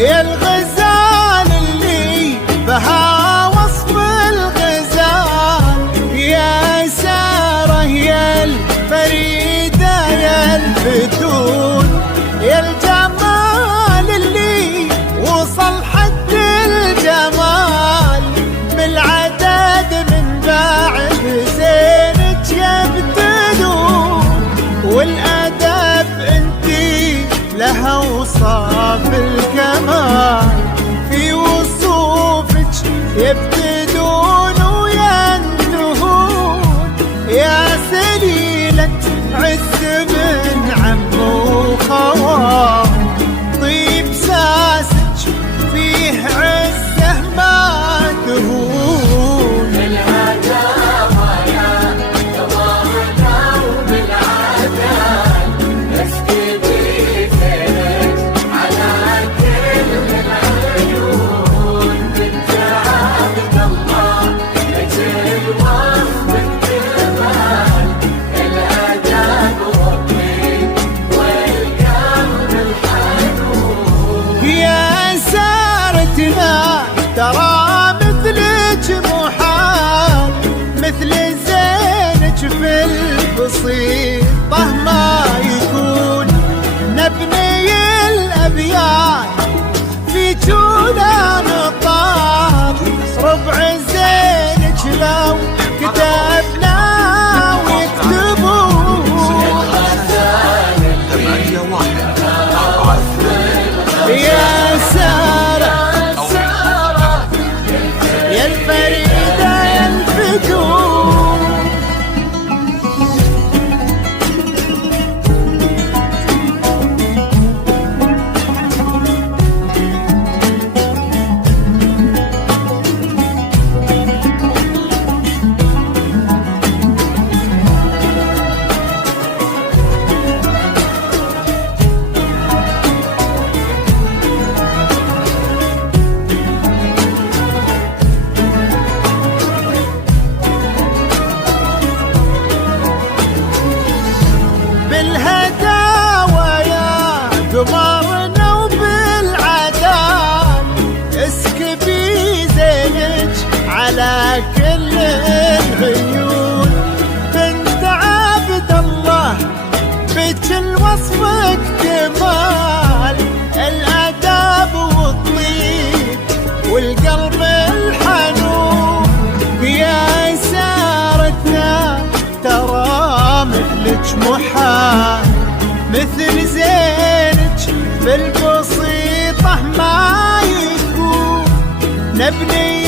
يا الغزال اللي بها وصف الغزال، يا سارة يا الفريدة يا الفتون، يا الجمال اللي وصل حد الجمال، بالعدد من بعد زينك يبتدون، والأدب انتي لها وصاف الكمال، في وصوفك يبتدون وينتهون، يا سليلة عز من عم وخوال، طيب ساسك فيه عزه ما تهون، بالعداوة يا تمرنا وبالعدال اسكت ترى مثلك محال، مثل زينك في البسيطة ما يكون، نبني الأبيات في جونا نطاط، ربع زينك لو كتبنا ويكتبون، يا سارة يا الفريدة يا الفتون. بالهداوة يا قمرنا وبالعدال، اسكبي زينك على كل العيون، بنت عبد الله بك الوصفك كمال، الأداب والطيب والقلب الحنون، يا سارتنا ترى مثلك محال، مثل زينك في البسيطة ما يكون، نبني